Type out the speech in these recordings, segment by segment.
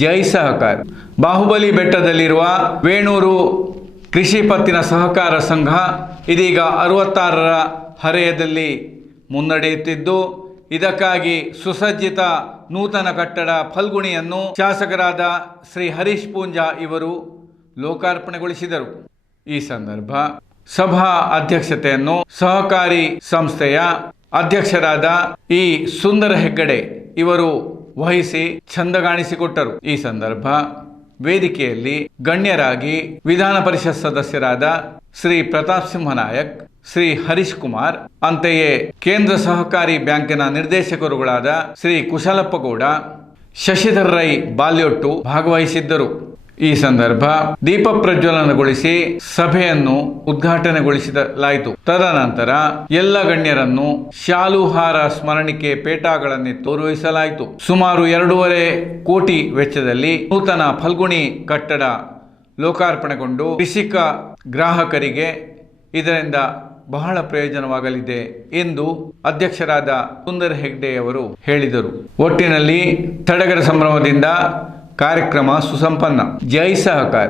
ಜೈ ಸಹಕಾರ. ಬಾಹುಬಲಿ ಬೆಟ್ಟದಲ್ಲಿರುವ ವೇಣೂರು ಕೃಷಿ ಪತ್ತಿನ ಸಹಕಾರ ಸಂಘ ಇದೀಗ ಅರವತ್ತಾರರ ಹರೆಯದಲ್ಲಿ ಮುನ್ನಡೆಯುತ್ತಿದ್ದು, ಇದಕ್ಕಾಗಿ ಸುಸಜ್ಜಿತ ನೂತನ ಕಟ್ಟಡ ಫಲ್ಗುಣಿಯನ್ನು ಶಾಸಕರಾದ ಶ್ರೀ ಹರೀಶ್ ಪೂಂಜಾ ಇವರು ಲೋಕಾರ್ಪಣೆಗೊಳಿಸಿದರು. ಈ ಸಂದರ್ಭ ಸಭಾ ಅಧ್ಯಕ್ಷತೆಯನ್ನು ಸಹಕಾರಿ ಸಂಸ್ಥೆಯ ಅಧ್ಯಕ್ಷರಾದ ಈ ಸುಂದರ ಹೆಗ್ಗಡೆ ಇವರು ವಹಿಸಿ ಚಂದಗಾಣಿಸಿಕೊಟ್ಟರು ಈ ಸಂದರ್ಭ ವೇದಿಕೆಯಲ್ಲಿ ಗಣ್ಯರಾಗಿ ವಿಧಾನ ಪರಿಷತ್ ಸದಸ್ಯರಾದ ಶ್ರೀ ಪ್ರತಾಪ್ ಸಿಂಹ ನಾಯಕ್, ಶ್ರೀ ಹರೀಶ್ ಕುಮಾರ್, ಅಂತೆಯೇ ಕೇಂದ್ರ ಸಹಕಾರಿ ಬ್ಯಾಂಕಿನ ನಿರ್ದೇಶಕರುಗಳಾದ ಶ್ರೀ ಕುಶಲಪ್ಪಗೌಡ ಶಶಿಧರ್ ರೈ ಬಾಲ್ಯೊಟ್ಟು ಭಾಗವಹಿಸಿದ್ದರು. ಈ ಸಂದರ್ಭ ದೀಪ ಪ್ರಜ್ವಲನಗೊಳಿಸಿ ಸಭೆಯನ್ನು ಉದ್ಘಾಟನೆಗೊಳಿಸಲಾಯಿತು. ತದನಂತರ ಎಲ್ಲ ಗಣ್ಯರನ್ನು ಶಾಲುಹಾರ ಸ್ಮರಣಿಕೆ ಪೇಟಾಗಳನ್ನೇ ತೋರಿಸಲಾಯಿತು ಸುಮಾರು ಎರಡೂವರೆ ಕೋಟಿ ವೆಚ್ಚದಲ್ಲಿ ನೂತನ ಫಲ್ಗುಣಿ ಕಟ್ಟಡ ಲೋಕಾರ್ಪಣೆಗೊಂಡು ಕೃಷಿಕ ಗ್ರಾಹಕರಿಗೆ ಇದರಿಂದ ಬಹಳ ಪ್ರಯೋಜನವಾಗಲಿದೆ ಎಂದು ಅಧ್ಯಕ್ಷರಾದ ಸುಂದರ್ ಹೆಗ್ಡೆಯವರು ಹೇಳಿದರು. ಒಟ್ಟಿನಲ್ಲಿ ತಡಗರ ಸಂಭ್ರಮದಿಂದ ಕಾರ್ಯಕ್ರಮ ಸುಸಂಪನ್ನ ಜೈ ಸಹಕಾರ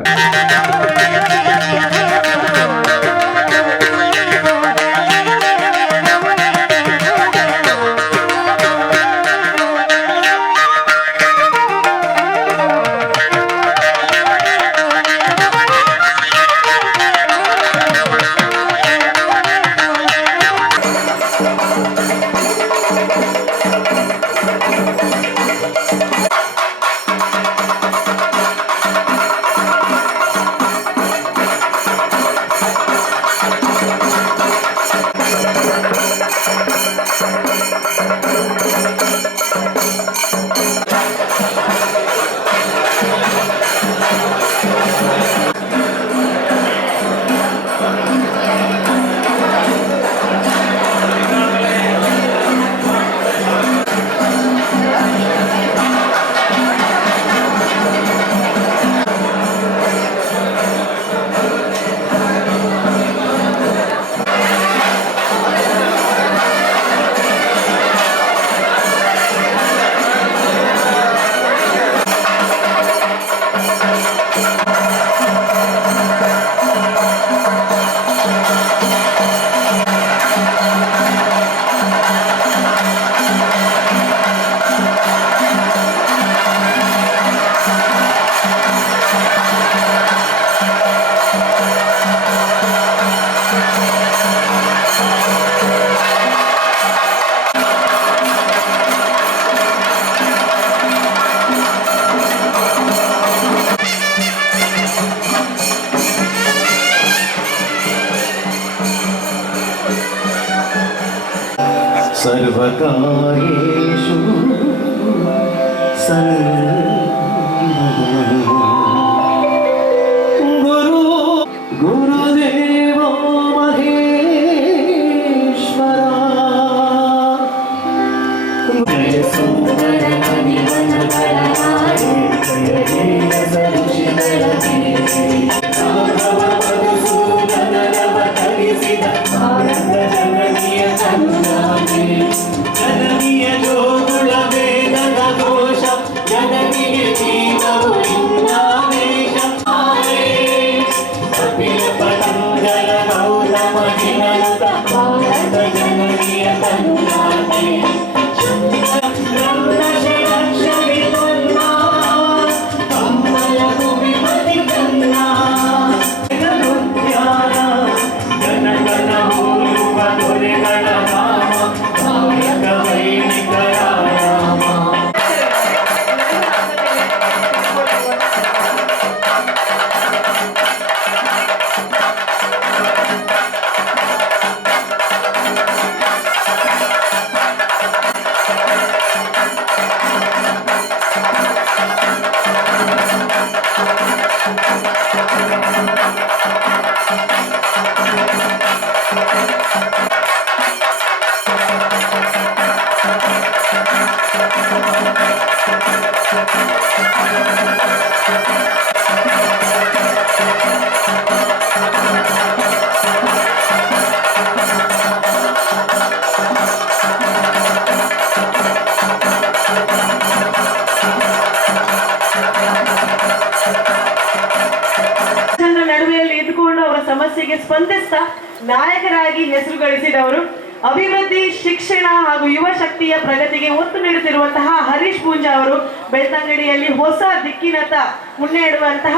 ಗಳಿಸಿದವರು ಅಭಿವೃದ್ಧಿ, ಶಿಕ್ಷಣ ಹಾಗೂ ಯುವ ಶಕ್ತಿಯ ಪ್ರಗತಿಗೆ ಒತ್ತು ನೀಡುತ್ತಿರುವಂತಹ ಹರೀಶ್ ಪೂಂಜಾ ಅವರು ಬೆಳ್ತಂಗಡಿಯಲ್ಲಿ ಹೊಸ ದಿಕ್ಕಿನತ್ತ ಮುನ್ನಡೆಯುವಂತಹ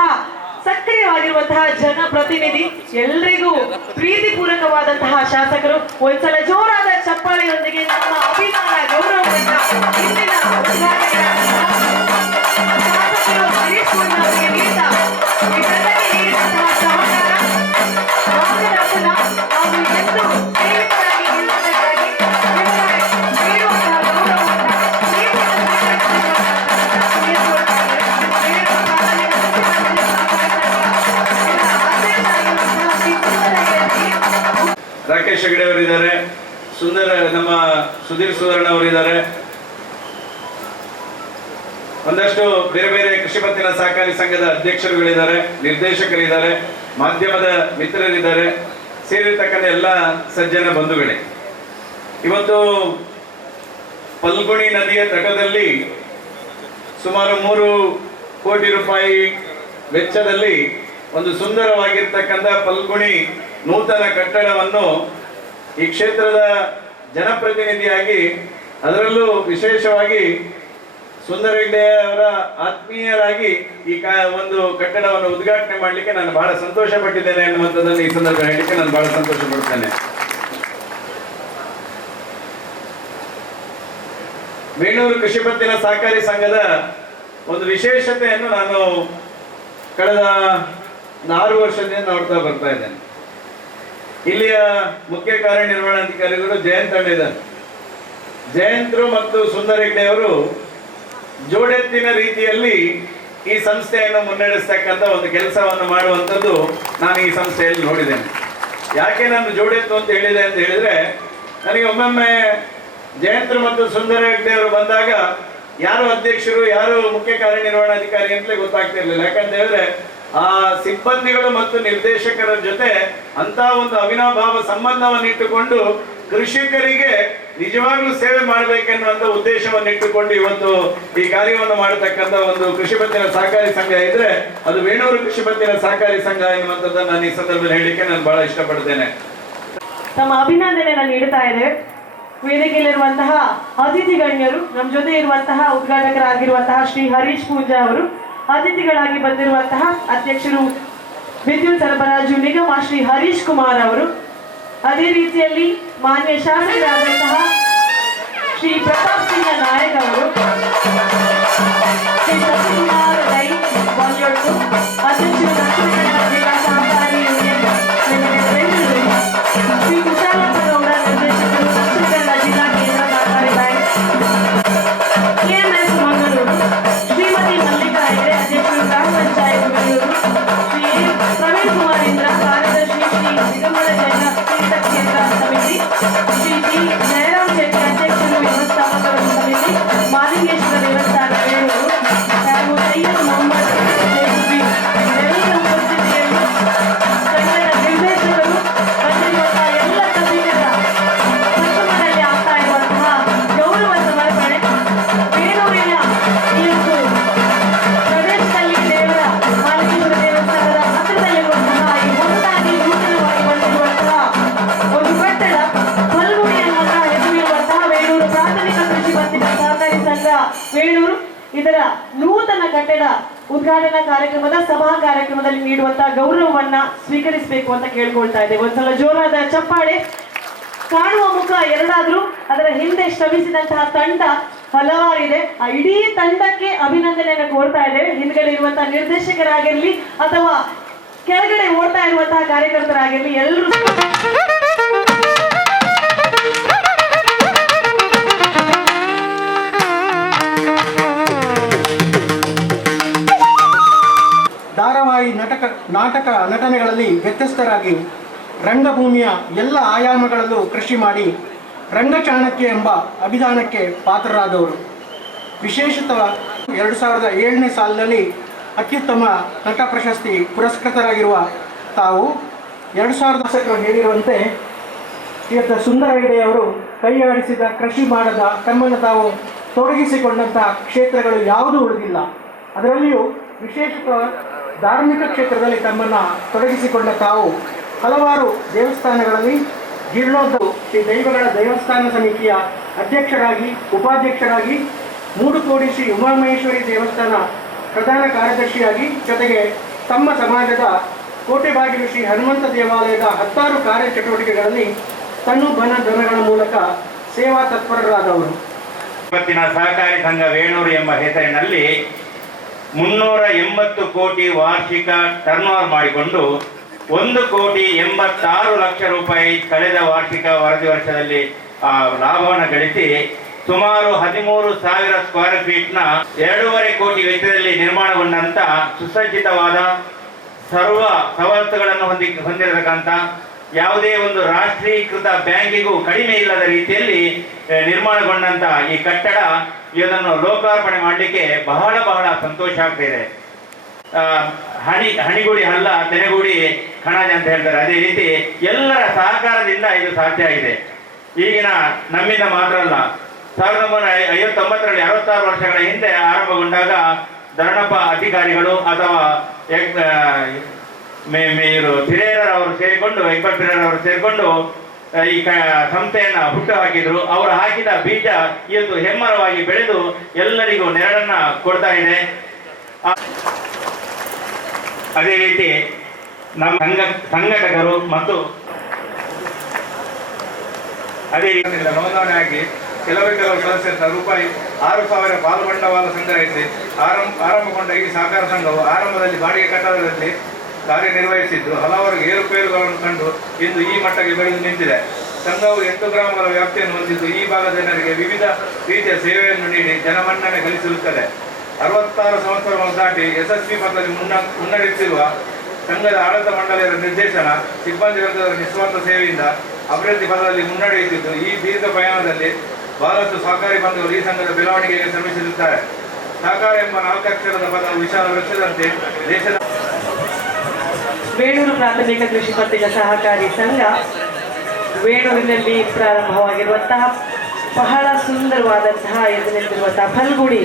ಸಕ್ರಿಯವಾಗಿರುವಂತಹ ಜನಪ್ರತಿನಿಧಿ. ಎಲ್ರಿಗೂ ಪ್ರೀತಿಪೂರ್ವಕವಾದಂತಹ ಶಾಸಕರು, ಒಂದ್ಸಲ ಜೋರಾದ ಚಪ್ಪಾಳೆಯೊಂದಿಗೆ ನಮ್ಮ ಅಭಿಮಾನ ಗೌರವದಿಂದ ರಾಕೇಶ್ ಹೆಗಡೆ ಅವರಿದ್ದಾರೆ. ಸುಂದರ, ನಮ್ಮ ಸುಧೀರ್ ಸುವರ್ಣ ಅವರಿದ್ದಾರೆ. ಒಂದಷ್ಟು ಬೇರೆ ಬೇರೆ ಕೃಷಿ ಪತ್ತಿನ ಸಹಕಾರಿ ಸಂಘದ ಅಧ್ಯಕ್ಷರುಗಳಿದ್ದಾರೆ, ನಿರ್ದೇಶಕರಿದ್ದಾರೆ, ಮಾಧ್ಯಮದ ಮಿತ್ರರಿದ್ದಾರೆ. ಸೇರಿರ್ತಕ್ಕಂಥ ಎಲ್ಲ ಸಜ್ಜನ ಬಂಧುಗಳೇ. ಇವತ್ತು ಪಲ್ಗುಣಿ ನದಿಯ ತಟದಲ್ಲಿ ಸುಮಾರು ಮೂರು ಕೋಟಿ ರೂಪಾಯಿ ವೆಚ್ಚದಲ್ಲಿ ಒಂದು ಸುಂದರವಾಗಿರ್ತಕ್ಕಂಥ ಪಲ್ಗುಣಿ ನೂತನ ಕಟ್ಟಡವನ್ನು ಈ ಕ್ಷೇತ್ರದ ಜನಪ್ರತಿನಿಧಿಯಾಗಿ, ಅದರಲ್ಲೂ ವಿಶೇಷವಾಗಿ ಅವರ ಆತ್ಮೀಯರಾಗಿ ಈ ಕ, ಒಂದು ಕಟ್ಟಡವನ್ನು ಉದ್ಘಾಟನೆ ಮಾಡಲಿಕ್ಕೆ ನಾನು ಬಹಳ ಸಂತೋಷ ಪಟ್ಟಿದ್ದೇನೆ ಅನ್ನುವಂಥದ್ದನ್ನು ಈ ಸಂದರ್ಭ ಹೇಳಲಿಕ್ಕೆ ನಾನು ಬಹಳ ಸಂತೋಷ ಪಡ್ತೇನೆ ಬೇಣೂರು ಕೃಷಿ ಪತ್ತಿನ ಸಹಕಾರಿ ಸಂಘದ ಒಂದು ವಿಶೇಷತೆಯನ್ನು ನಾನು ಕಳೆದ ಆರು ವರ್ಷದಿಂದ ನೋಡ್ತಾ ಬರ್ತಾ ಇದ್ದೇನೆ. ಇಲ್ಲಿಯ ಮುಖ್ಯ ಕಾರ್ಯನಿರ್ವಹಣಾಧಿಕಾರಿಗಳು ಜಯಂತ್ ಅಣ್ಣ ಇದ್ದಾರೆ. ಜಯಂತ್ರು ಮತ್ತು ಸುಂದರ್ ಹೆಗ್ಡೆ ಅವರು ಜೋಡೆತ್ತಿನ ರೀತಿಯಲ್ಲಿ ಈ ಸಂಸ್ಥೆಯನ್ನು ಮುನ್ನಡೆಸ್ತಕ್ಕಂಥ ಒಂದು ಕೆಲಸವನ್ನು ಮಾಡುವಂಥದ್ದು ನಾನು ಈ ಸಂಸ್ಥೆಯಲ್ಲಿ ನೋಡಿದ್ದೇನೆ. ಯಾಕೆ ನಾನು ಜೋಡೆತ್ತು ಅಂತ ಹೇಳಿದೆ ಅಂತ ಹೇಳಿದ್ರೆ, ನನಗೆ ಒಮ್ಮೊಮ್ಮೆ ಜಯಂತ್ರು ಮತ್ತು ಸುಂದರ ಹೆಗ್ಡೆ ಅವರು ಬಂದಾಗ ಯಾರು ಅಧ್ಯಕ್ಷರು, ಯಾರು ಮುಖ್ಯ ಕಾರ್ಯನಿರ್ವಹಣಾಧಿಕಾರಿ ಅಂತಲೇ ಗೊತ್ತಾಗ್ತಿರ್ಲಿಲ್ಲ. ಯಾಕಂತ ಹೇಳಿದ್ರೆ ಆ ಸಿಬ್ಬಂದಿಗಳು ಮತ್ತು ನಿರ್ದೇಶಕರ ಜೊತೆ ಅಂತ ಒಂದು ಅವಿನಾಭಾವ ಸಂಬಂಧವನ್ನು ಇಟ್ಟುಕೊಂಡು ಕೃಷಿಕರಿಗೆ ನಿಜವಾಗ್ಲೂ ಸೇವೆ ಮಾಡಬೇಕೆನ್ನುವಂತ ಉದ್ದೇಶವನ್ನು ಇಟ್ಟುಕೊಂಡು ಇವತ್ತು ಈ ಕಾರ್ಯವನ್ನು ಮಾಡತಕ್ಕಂತ ಒಂದು ಕೃಷಿ ಪತ್ತಿನ ಸಹಕಾರಿ ಸಂಘ ಇದ್ರೆ ಅದು ವೇಣೂರು ಕೃಷಿ ಪತ್ತಿನ ಸಹಕಾರಿ ಸಂಘ ಎನ್ನುವಂಥದ್ದನ್ನು ನಾನು ಈ ಸಂದರ್ಭದಲ್ಲಿ ಹೇಳಿಕೆ ನಾನು ಬಹಳ ಇಷ್ಟಪಡ್ತೇನೆ. ತಮ್ಮ ಅಭಿನಂದನೆ ನಾನು ನೀಡ್ತಾ ಇದೆ. ವೇದಿಕೆಯಲ್ಲಿರುವಂತಹ ಅತಿಥಿ ಗಣ್ಯರು ನಮ್ಮ ಜೊತೆ ಇರುವಂತಹ ಉದ್ಘಾಟಕರಾಗಿರುವಂತಹ ಶ್ರೀ ಹರೀಶ್ ಪೂಜಾ ಅವರು ಅತಿಥಿಗಳಾಗಿ ಬಂದಿರುವಂತಹ ಅಧ್ಯಕ್ಷರು ವಿದ್ಯುತ್ ಸರಬರಾಜು ನಿಗಮ ಶ್ರೀ ಹರೀಶ್ ಕುಮಾರ್ ಅವರು. ಅದೇ ರೀತಿಯಲ್ಲಿ ಮಾನ್ಯ ಶಾಸಕರಾದಂತಹ ಶ್ರೀ ಪ್ರತಾಪ್ ಸಿಂಹ ನಾಯಕ್ ಅವರು. ಶ್ರೀ ಸತ್ಯಕುಮಾರ್ ರೈ ಬೇಲೂರು ಇದರ ನೂತನ ಕಟ್ಟಡ ಉದ್ಘಾಟನಾ ಕಾರ್ಯಕ್ರಮದ ಸಭಾ ಕಾರ್ಯಕ್ರಮದಲ್ಲಿ ನೀಡುವಂತಹ ಗೌರವವನ್ನ ಸ್ವೀಕರಿಸಬೇಕು ಅಂತ ಕೇಳ್ಕೊಳ್ತಾ ಇದೆ ಒಂದ್ಸಲ ಜೋರಾದ ಚಪ್ಪಾಳೆ. ಕಾಣುವ ಮುಖ ಎರಡಾದ್ರೂ ಅದರ ಹಿಂದೆ ಶ್ರಮಿಸಿದಂತಹ ತಂಡ ಹಲವಾರಿದೆ. ಆ ಇಡೀ ತಂಡಕ್ಕೆ ಅಭಿನಂದನೆಯನ್ನು ಕೋರ್ತಾ ಇದ್ದೇವೆ. ಹಿಂದ್ಗಡೆ ಇರುವಂತಹ ನಿರ್ದೇಶಕರಾಗಿರ್ಲಿ ಅಥವಾ ಕೆಳಗಡೆ ಓಡ್ತಾ ಇರುವಂತಹ ಕಾರ್ಯಕರ್ತರಾಗಿರ್ಲಿ ಎಲ್ಲರೂ ನಾಟಕ ನಟನೆಗಳಲ್ಲಿ ವ್ಯತ್ಯಸ್ತರಾಗಿ ರಂಗಭೂಮಿಯ ಎಲ್ಲ ಆಯಾಮಗಳಲ್ಲೂ ಕೃಷಿ ಮಾಡಿ ರಂಗಚಾಣಕ್ಯ ಎಂಬ ಅಭಿಧಾನಕ್ಕೆ ಪಾತ್ರರಾದವರು. ವಿಶೇಷತಃ ಎರಡು ಸಾವಿರದ ಏಳನೇ ಸಾಲಿನಲ್ಲಿ ಅತ್ಯುತ್ತಮ ನಟ ಪ್ರಶಸ್ತಿ ಪುರಸ್ಕೃತರಾಗಿರುವ ತಾವು ಎರಡು ಸಾವಿರದ ಹೇಳಿರುವಂತೆ ಇವತ್ತು ಸುಂದರ ಹೆಗಡೆಯವರು ಕೈಯಾಡಿಸಿದ ಕೃಷಿ ಮಾಡದ ತಮ್ಮನ್ನು ತಾವು ತೊಡಗಿಸಿಕೊಂಡಂತಹ ಕ್ಷೇತ್ರಗಳು ಯಾವುದೂ ಉಳಿದಿಲ್ಲ. ಅದರಲ್ಲಿಯೂ ವಿಶೇಷತ ಧಾರ್ಮಿಕ ಕ್ಷೇತ್ರದಲ್ಲಿ ತಮ್ಮನ್ನು ತೊಡಗಿಸಿಕೊಂಡ ತಾವು ಹಲವಾರು ದೇವಸ್ಥಾನಗಳಲ್ಲಿ ಜೀರ್ಣೋದ್ಧವ ಶ್ರೀ ದೈವಗಳ ದೇವಸ್ಥಾನ ಸಮಿತಿಯ ಅಧ್ಯಕ್ಷರಾಗಿ, ಉಪಾಧ್ಯಕ್ಷರಾಗಿ ಮೂಡುಕೋಡಿ ಶ್ರೀ ಉಮಾಮಹೇಶ್ವರಿ ದೇವಸ್ಥಾನ ಪ್ರಧಾನ ಕಾರ್ಯದರ್ಶಿಯಾಗಿ, ಜೊತೆಗೆ ತಮ್ಮ ಸಮಾಜದ ಕೋಟೆಬಾಗಿಲು ಶ್ರೀ ಹನುಮಂತ ದೇವಾಲಯದ ಹತ್ತಾರು ಕಾರ್ಯಚಟುವಟಿಕೆಗಳಲ್ಲಿ ತನ್ನು ಬನ ಧನಗಳ ಮೂಲಕ ಸೇವಾ ತತ್ಪರರಾದವರು. ಇವತ್ತಿನ ಸಹಕಾರಿ ಸಂಘ ವೇಣೂರು ಎಂಬ ಹೆಸರಿನಲ್ಲಿ ಮುನ್ನೂರ ಎಂಬತ್ತು ಕೋಟಿ ವಾರ್ಷಿಕ ಟರ್ನ್ ಓವರ್ ಮಾಡಿಕೊಂಡು ಒಂದು ಕೋಟಿ ಎಂಬತ್ತಾರು ಲಕ್ಷ ರೂಪಾಯಿ ಕಳೆದ ವಾರ್ಷಿಕ ವರದಿ ವರ್ಷದಲ್ಲಿ ಆ, ಲಾಭವನ್ನು ಗಳಿಸಿ ಸುಮಾರು ಹದಿಮೂರು ಸಾವಿರ ಸ್ಕ್ವೇರ್ನ ಎರಡೂವರೆ ಕೋಟಿ ವೆಚ್ಚದಲ್ಲಿ ನಿರ್ಮಾಣಗೊಂಡಂತ ಸುಸಜ್ಜಿತವಾದ ಸರ್ವ ಸವಲತ್ತುಗಳನ್ನು ಹೊಂದಿ ಹೊಂದಿರತಕ್ಕಂಥ ಯಾವುದೇ ಒಂದು ರಾಷ್ಟ್ರೀಕೃತ ಬ್ಯಾಂಕಿಗೂ ಕಡಿಮೆ ಇಲ್ಲದ ರೀತಿಯಲ್ಲಿ ನಿರ್ಮಾಣಗೊಂಡಂತ ಈ ಕಟ್ಟಡ ಇದನ್ನು ಲೋಕಾರ್ಪಣೆ ಮಾಡಲಿಕ್ಕೆ ಬಹಳ ಬಹಳ ಸಂತೋಷ ಆಗ್ತಿದೆ. ಇದೆ ಹಣಿ, ಹಣಿಗುಡಿ ಹಲ್ಲ ತೆನೆಗುಡಿ ಕಣಜ ಅಂತ ಹೇಳ್ತಾರೆ. ಅದೇ ರೀತಿ ಎಲ್ಲರ ಸಹಕಾರದಿಂದ ಇದು ಸಾಧ್ಯ ಆಗಿದೆ. ಈಗಿನ ನಮ್ಮಿಂದ ಮಾತ್ರ ಅಲ್ಲ, ಸಾವಿರದ ಒಂಬೈನೂರ ಐವತ್ತೊಂಬತ್ತರಲ್ಲಿ ಅರವತ್ತಾರು ವರ್ಷಗಳ ಹಿಂದೆ ಆರಂಭಗೊಂಡಾಗ ಧರಣಪ್ಪ ಅಧಿಕಾರಿಗಳು ಅಥವಾ ಮೇಯರು ಹಿರಿಯರವರು ಅವರು ಸೇರಿಕೊಂಡು ಎಕ್ಬರ್ ಪಿರೇರ್ ಅವರು ಸೇರಿಕೊಂಡು ಈ ಸಂಸ್ಥೆಯನ್ನ ಹುಟ್ಟು ಹಾಕಿದ್ರು ಅವರು ಹಾಕಿದ ಬೀಜ ಇವತ್ತು ಹೆಮ್ಮರವಾಗಿ ಬೆಳೆದು ಎಲ್ಲರಿಗೂ ನೆರಳನ್ನ ಕೊಡ್ತಾ ಇದೆ. ಅದೇ ರೀತಿ ನಮ್ಮ ಸಂಘ, ಸಂಘಟಕರು ಮತ್ತು ಅದೇ ರೀತಿ ನೋಂದಣಿ ಆಗಿ ಕೆಲವೇ ಕೆಲವು ಸದಸ್ಯರ ರೂಪಾಯಿ ಆರು ಸಾವಿರ ಪಾಲು ಬಂಡವಾಳ ಸಂಗ್ರಹಿಸಿ ಆರಂಭ, ಆರಂಭಗೊಂಡ ಈ ಸಹಕಾರ ಸಂಘವು ಆರಂಭದಲ್ಲಿ ಬಾಡಿಗೆ ಕಟ್ಟಡದಲ್ಲಿ ಕಾರ್ಯನಿರ್ವಹಿಸಿದ್ದು ಹಲವಾರು ಏರುಪೇರುಗಳನ್ನು ಕಂಡು ಇಂದು ಈ ಮಟ್ಟಕ್ಕೆ ಬೆಳೆದು ನಿಂತಿದೆ. ಸಂಘವು ಎಂಟು ಗ್ರಾಮಗಳ ವ್ಯಾಪ್ತಿಯನ್ನು ಹೊಂದಿದ್ದು ಈ ಭಾಗದ ಜನರಿಗೆ ವಿವಿಧ ರೀತಿಯ ಸೇವೆಯನ್ನು ನೀಡಿ ಜನಮನ್ನಣೆ ಗಳಿಸಿರುತ್ತದೆ. ಅರವತ್ತಾರು ಸಂವತ್ಸರವನ್ನು ದಾಟಿ ಯಶಸ್ವಿ ಪಥದಲ್ಲಿ ಮುನ್ನ ಮುನ್ನಡೆಸಿರುವ ಸಂಘದ ಆಡಳಿತ ಮಂಡಳಿಯ ನಿರ್ದೇಶನ, ಸಿಬ್ಬಂದಿ ವರ್ಗದ ನಿಸ್ವಾರ್ಥ ಸೇವೆಯಿಂದ ಅಭಿವೃದ್ಧಿ ಪದದಲ್ಲಿ ಮುನ್ನಡೆಯುತ್ತಿದ್ದು, ಈ ದೀರ್ಘ ಪ್ರಯಾಣದಲ್ಲಿ ಬಹಳಷ್ಟು ಸಹಕಾರಿ ಬಂಧುಗಳು ಈ ಸಂಘದ ಬೆಳವಣಿಗೆಗೆ ಶ್ರಮಿಸಿರುತ್ತಾರೆ ಸಹಕಾರ ಎಂಬ ನಾಲ್ಕಕ್ಷರದ ಪದ ವಿಶಾಲ ವೃಕ್ಷದಂತೆ ದೇಶದ ಬೇಳೂರು ಪ್ರಾಥಮಿಕ ಕೃಷಿ ಪತ್ತಿನ ಸಹಕಾರಿ ಸಂಘ ವೇಣೂರಿನಲ್ಲಿ ಪ್ರಾರಂಭವಾಗಿರುವಂತಹ ಬಹಳ ಸುಂದರವಾದಂತಹ ಎಂದು ನಿಂತಿರುವಂತಹ ಫಲ್ಗುಡಿ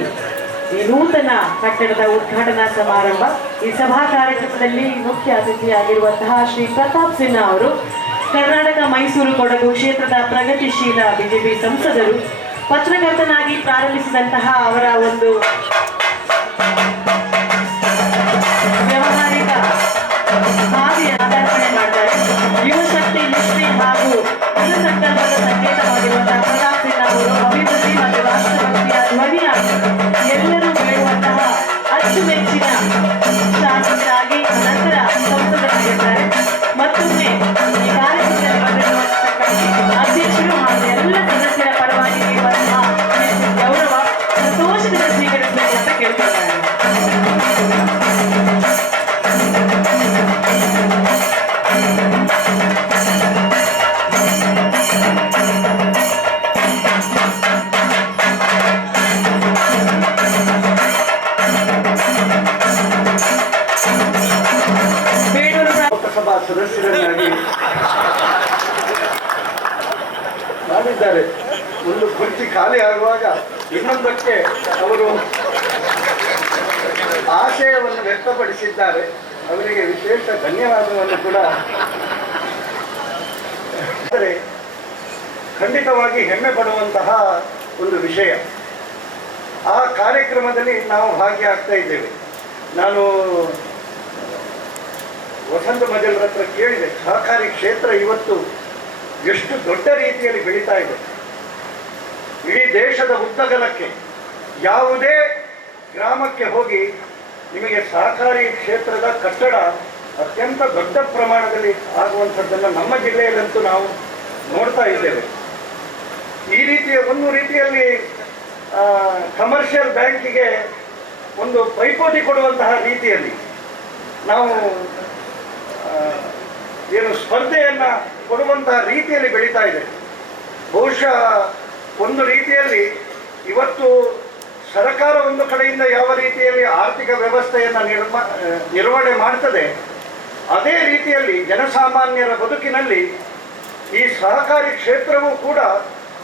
ಈ ನೂತನ ಕಟ್ಟಡದ ಉದ್ಘಾಟನಾ ಸಮಾರಂಭ. ಈ ಸಭಾ ಕಾರ್ಯಕ್ರಮದಲ್ಲಿ ಮುಖ್ಯ ಅತಿಥಿಯಾಗಿರುವಂತಹ ಶ್ರೀ ಪ್ರತಾಪ್ ಸಿನ್ಹಾ ಅವರು, ಕರ್ನಾಟಕ ಮೈಸೂರು ಕೊಡಗು ಕ್ಷೇತ್ರದ ಪ್ರಗತಿಶೀಲ ಬಿಜೆಪಿ ಸಂಸದರು, ಪತ್ರಕರ್ತನಾಗಿ ಪ್ರಾರಂಭಿಸಿದಂತಹ ಅವರ ಒಂದು ಹಾಗೂ ಯುವ ಸಂಕಲ್ಪದ ಸಂಕೇತವಾಗಿರುವಂತಹ ಪ್ರತಾಪ್ ಸಿಂಗ್ ಅವರು ಅಭಿವೃದ್ಧಿ ಮತ್ತು ರಾಷ್ಟ್ರಭಕ್ತಿಯ ಧ್ವನಿಯಾಗಿ ಆಗುವಾಗ ಇನ್ನೊಂದಕ್ಕೆ ಅವರು ಆಶಯವನ್ನು ವ್ಯಕ್ತಪಡಿಸಿದ್ದಾರೆ. ಅವರಿಗೆ ವಿಶೇಷ ಧನ್ಯವಾದವನ್ನು ಕೂಡ. ಆದರೆ ಖಂಡಿತವಾಗಿ ಹೆಮ್ಮೆ ಪಡುವಂತಹ ಒಂದು ವಿಷಯ. ಆ ಕಾರ್ಯಕ್ರಮದಲ್ಲಿ ನಾವು ಭಾಗಿಯಾಗ್ತಾ ಇದ್ದೇವೆ. ನಾನು ವಸಂತ ಮಜಲ್ರ ಹತ್ರ ಕೇಳಿದೆ, ಸಹಕಾರಿ ಕ್ಷೇತ್ರ ಇವತ್ತು ಎಷ್ಟು ದೊಡ್ಡ ರೀತಿಯಲ್ಲಿ ಬೆಳೀತಾ ಇದೆ. ಇಡೀ ದೇಶದ ಉದ್ದಗಲಕ್ಕೆ ಯಾವುದೇ ಗ್ರಾಮಕ್ಕೆ ಹೋಗಿ ನಿಮಗೆ ಸಹಕಾರಿ ಕ್ಷೇತ್ರದ ಕಟ್ಟಡ ಅತ್ಯಂತ ದೊಡ್ಡ ಪ್ರಮಾಣದಲ್ಲಿ ಆಗುವಂಥದ್ದನ್ನು ನಮ್ಮ ಜಿಲ್ಲೆಯಲ್ಲಂತೂ ನಾವು ನೋಡ್ತಾ ಇದ್ದೇವೆ. ಈ ರೀತಿಯ ಒಂದು ರೀತಿಯಲ್ಲಿ ಕಮರ್ಷಿಯಲ್ ಬ್ಯಾಂಕಿಗೆ ಒಂದು ಪೈಪೋಟಿ ಕೊಡುವಂತಹ ರೀತಿಯಲ್ಲಿ ನಾವು ಏನು ಸ್ಪರ್ಧೆಯನ್ನು ಕೊಡುವಂತಹ ರೀತಿಯಲ್ಲಿ ಬೆಳೀತಾ ಇದೆ. ಬಹುಶಃ ಒಂದು ರೀತಿಯಲ್ಲಿ ಇವತ್ತು ಸರ್ಕಾರ ಒಂದು ಕಡೆಯಿಂದ ಯಾವ ರೀತಿಯಲ್ಲಿ ಆರ್ಥಿಕ ವ್ಯವಸ್ಥೆಯನ್ನು ನಿರ್ವಹಣೆ ಮಾಡ್ತದೆ, ಅದೇ ರೀತಿಯಲ್ಲಿ ಜನಸಾಮಾನ್ಯರ ಬದುಕಿನಲ್ಲಿ ಈ ಸಹಕಾರಿ ಕ್ಷೇತ್ರವೂ ಕೂಡ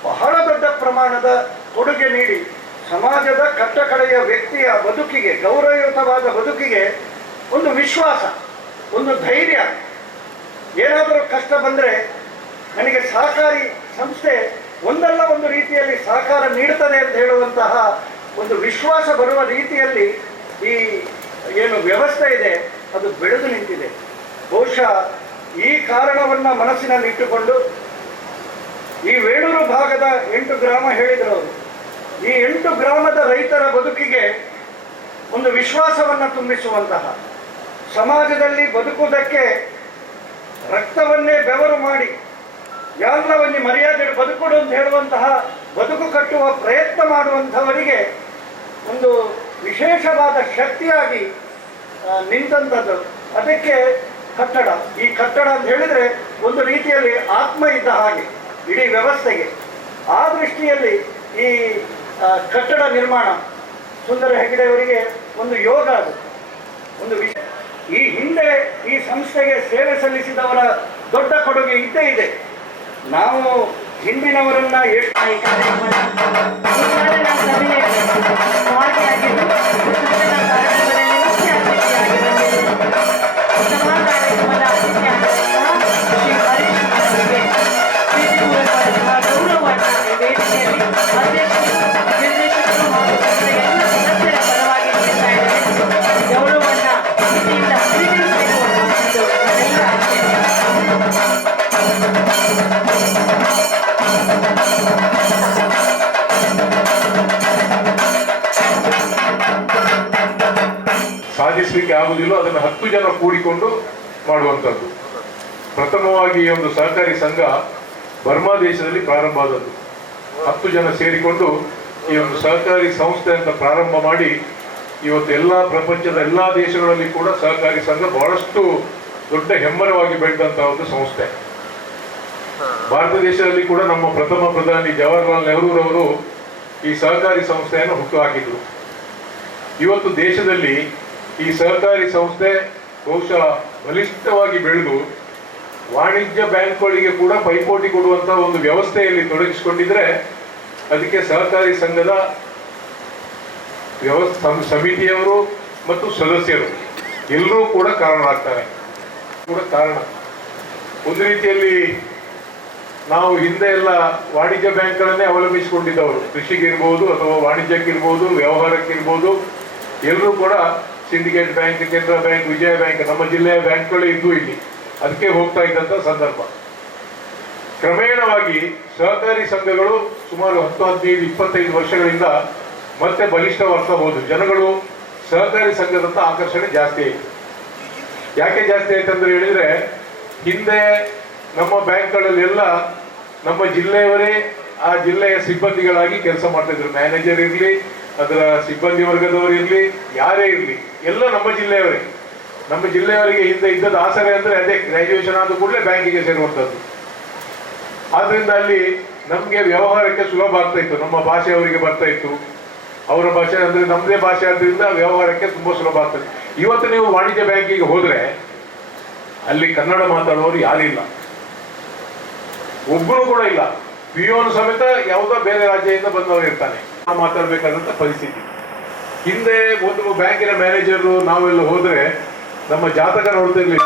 ಬಹಳ ದೊಡ್ಡ ಪ್ರಮಾಣದ ಕೊಡುಗೆ ನೀಡಿ ಸಮಾಜದ ಕಟ್ಟಕಡೆಯ ವ್ಯಕ್ತಿಯ ಬದುಕಿಗೆ, ಗೌರವಯುತವಾದ ಬದುಕಿಗೆ ಒಂದು ವಿಶ್ವಾಸ, ಒಂದು ಧೈರ್ಯ. ಏನಾದರೂ ಕಷ್ಟ ಬಂದರೆ, ನನಗೆ ಸಹಕಾರಿ ಸಂಸ್ಥೆ ಒಂದಲ್ಲ ಒಂದು ರೀತಿಯಲ್ಲಿ ಸಹಕಾರ ನೀಡುತ್ತದೆ ಅಂತ ಹೇಳುವಂತಹ ಒಂದು ವಿಶ್ವಾಸ ಬರುವ ರೀತಿಯಲ್ಲಿ ಈ ಏನು ವ್ಯವಸ್ಥೆ ಇದೆ, ಅದು ಬೆಳೆದು ನಿಂತಿದೆ. ಬಹುಶಃ ಈ ಕಾರಣವನ್ನ ಮನಸ್ಸಿನಲ್ಲಿ ಇಟ್ಟುಕೊಂಡು ಈ ವೇಣೂರು ಭಾಗದ ಎಂಟು ಗ್ರಾಮ ಹೇಳಿದರು ಅವರು. ಈ ಎಂಟು ಗ್ರಾಮದ ರೈತರ ಬದುಕಿಗೆ ಒಂದು ವಿಶ್ವಾಸವನ್ನ ತುಂಬಿಸುವಂತಹ, ಸಮಾಜದಲ್ಲಿ ಬದುಕುವುದಕ್ಕೆ ರಕ್ತವನ್ನೇ ಬೆವರು ಮಾಡಿ ಎಲ್ಲವನ್ನೇ ಮರ್ಯಾದೆ ಬದುಕೊಡು ಅಂತ ಹೇಳುವಂತಹ ಬದುಕು ಕಟ್ಟುವ ಪ್ರಯತ್ನ ಮಾಡುವಂಥವರಿಗೆ ಒಂದು ವಿಶೇಷವಾದ ಶಕ್ತಿಯಾಗಿ ನಿಂತಂಥದ್ದು ಅದಕ್ಕೆ ಕಟ್ಟಡ. ಈ ಕಟ್ಟಡ ಅಂತ ಹೇಳಿದರೆ ಒಂದು ರೀತಿಯಲ್ಲಿ ಆತ್ಮ ಇದ್ದ ಹಾಗೆ, ಇಡೀ ವ್ಯವಸ್ಥೆಗೆ. ಆ ದೃಷ್ಟಿಯಲ್ಲಿ ಈ ಕಟ್ಟಡ ನಿರ್ಮಾಣ, ಸುಂದರ ಹೆಗಡೆಯವರಿಗೆ ಒಂದು ಯೋಗ ಅದು. ಒಂದು ವಿಷಯ ಈ ಹಿಂದೆ ಈ ಸಂಸ್ಥೆಗೆ ಸೇವೆ ಸಲ್ಲಿಸಿದವರ ದೊಡ್ಡ ಕೊಡುಗೆ ಇದ್ದೇ ಇದೆ. ನಾವು ಹಿಂದಿನವರನ್ನ ಎಷ್ಟು ಈ ಕಾರ್ಯಕ್ರಮದ ಸಾಧಿಸಲಿಕ್ಕೆ ಆಗುವುದಿಲ್ಲ ಅದನ್ನು ಹತ್ತು ಜನ ಕೂಡಿಕೊಂಡು ಮಾಡುವಂಥದ್ದು. ಪ್ರಥಮವಾಗಿ ಈ ಒಂದು ಸಹಕಾರಿ ಸಂಘ ಬರ್ಮಾ ದೇಶದಲ್ಲಿ ಪ್ರಾರಂಭ ಆದದ್ದು. ಹತ್ತು ಜನ ಸೇರಿಕೊಂಡು ಈ ಒಂದು ಸಹಕಾರಿ ಸಂಸ್ಥೆ ಅಂತ ಪ್ರಾರಂಭ ಮಾಡಿ ಇವತ್ತು ಎಲ್ಲ ಪ್ರಪಂಚದ ಎಲ್ಲ ದೇಶಗಳಲ್ಲಿ ಕೂಡ ಸಹಕಾರಿ ಸಂಘ ಬಹಳಷ್ಟು ದೊಡ್ಡ ಹೆಮ್ಮರವಾಗಿ ಬೆಳೆದಂತಹ ಒಂದು ಸಂಸ್ಥೆ. ಭಾರತ ದೇಶದಲ್ಲಿ ಕೂಡ ನಮ್ಮ ಪ್ರಥಮ ಪ್ರಧಾನಿ ಜವಾಹರ್ಲಾಲ್ ನೆಹರೂರವರು ಈ ಸಹಕಾರಿ ಸಂಸ್ಥೆಯನ್ನು ಹುಟ್ಟು ಹಾಕಿದ್ರು. ಇವತ್ತು ದೇಶದಲ್ಲಿ ಈ ಸಹಕಾರಿ ಸಂಸ್ಥೆ ಬಹುಶಃ ಬಲಿಷ್ಠವಾಗಿ ಬೆಳೆದು ವಾಣಿಜ್ಯ ಬ್ಯಾಂಕ್ಗಳಿಗೆ ಕೂಡ ಪೈಪೋಟಿ ಕೊಡುವಂತಹ ಒಂದು ವ್ಯವಸ್ಥೆಯಲ್ಲಿ ತೊಡಗಿಸಿಕೊಂಡಿದ್ರೆ ಅದಕ್ಕೆ ಸಹಕಾರಿ ಸಂಘದ ವ್ಯವಸ್ಥೆ ಸಮಿತಿಯವರು ಮತ್ತು ಸದಸ್ಯರು ಎಲ್ಲರೂ ಕೂಡ ಕಾರಣರಾಗ್ತಾರೆ. ಕೂಡ ಕಾರಣ. ಒಂದು ರೀತಿಯಲ್ಲಿ ನಾವು ಹಿಂದೆ ಎಲ್ಲ ವಾಣಿಜ್ಯ ಬ್ಯಾಂಕ್ಗಳನ್ನೇ ಅವಲಂಬಿಸಿಕೊಂಡಿದ್ದವರು. ಕೃಷಿಗಿರ್ಬೋದು ಅಥವಾ ವಾಣಿಜ್ಯಕ್ಕಿರ್ಬೋದು, ವ್ಯವಹಾರಕ್ಕಿರ್ಬೋದು, ಎಲ್ಲರೂ ಕೂಡ syndicate bank Canara bank Vijaya bank ನಮ್ಮ ಜಿಲ್ಲೆಯ ಬ್ಯಾಂಕ್ಗಳೇ ಇದ್ದು ಇಲ್ಲಿ. ಅದಕ್ಕೆ ಹೋಗ್ತಾ ಇದ್ದಂಥ ಸಂದರ್ಭ. ಕ್ರಮೇಣವಾಗಿ ಸಹಕಾರಿ ಸಂಘಗಳು ಸುಮಾರು ಹತ್ತು, ಹದಿನೈದು, ಇಪ್ಪತ್ತೈದು ವರ್ಷಗಳಿಂದ ಮತ್ತೆ ಬಲಿಷ್ಠವಾಗ್ತಾ ಹೋದ್ರು ಜನಗಳು ಸಹಕಾರಿ ಸಂಘದಂತ ಆಕರ್ಷಣೆ ಜಾಸ್ತಿ ಆಯಿತು. ಯಾಕೆ ಜಾಸ್ತಿ ಆಯ್ತು ಅಂದ್ರೆ ಹೇಳಿದ್ರೆ, ಹಿಂದೆ ನಮ್ಮ ಬ್ಯಾಂಕ್ಗಳಲ್ಲೆಲ್ಲ ನಮ್ಮ ಜಿಲ್ಲೆಯವರೇ ಆ ಜಿಲ್ಲೆಯ ಸಿಬ್ಬಂದಿಗಳಾಗಿ ಕೆಲಸ ಮಾಡ್ತಾ ಇದ್ರು. ಮ್ಯಾನೇಜರ್ ಇರಲಿ ಅದರ ಸಿಬ್ಬಂದಿ ವರ್ಗದವರು ಇರಲಿ, ಯಾರೇ ಇರಲಿ, ಎಲ್ಲ ನಮ್ಮ ಜಿಲ್ಲೆಯವರೇ. ನಮ್ಮ ಜಿಲ್ಲೆಯವರಿಗೆ ಹಿಂದೆ ಇದ್ದದ್ದು ಆಸರೆ ಅಂದ್ರೆ ಅದೇ ಗ್ರಾಜುಯೇಷನ್ ಆದ ಕೂಡಲೇ ಬ್ಯಾಂಕಿಗೆ ಸೇರುವಂಥದ್ದು. ಆದ್ರಿಂದ ಅಲ್ಲಿ ನಮ್ಗೆ ವ್ಯವಹಾರಕ್ಕೆ ಸುಲಭ ಆಗ್ತಾ ಇತ್ತು. ನಮ್ಮ ಭಾಷೆ ಅವರಿಗೆ ಬರ್ತಾ ಇತ್ತು. ಅವರ ಭಾಷೆ ಅಂದ್ರೆ ನಮ್ಮದೇ ಭಾಷೆ ಆದ್ದರಿಂದ ವ್ಯವಹಾರಕ್ಕೆ ತುಂಬಾ ಸುಲಭ ಆಗ್ತದೆ ಇವತ್ತು ನೀವು ವಾಣಿಜ್ಯ ಬ್ಯಾಂಕಿಗೆ ಹೋದ್ರೆ, ಅಲ್ಲಿ ಕನ್ನಡ ಮಾತಾಡುವವರು ಯಾರಿಲ್ಲ ಒಬ್ಬರು ಕೂಡ ಇಲ್ಲ. ಪಿಯೋನ್ ಸಮೇತ ಯಾವುದೋ ಬೇರೆ ರಾಜ್ಯದಿಂದ ಬಂದವರು ಇರ್ತಾನೆ ಮಾತಾಡ್ಬೇಕಾದಂತ ಪರಿಸ್ಥಿತಿ. ಹಿಂದೆ ಒಂದು ಬ್ಯಾಂಕಿನ ಮ್ಯಾನೇಜರ್ ನಾವೆಲ್ಲ ಹೋದ್ರೆ ನಮ್ಮ ಜಾತಕ ನೋಡ್ತಿರ್ಲಿಲ್ಲ.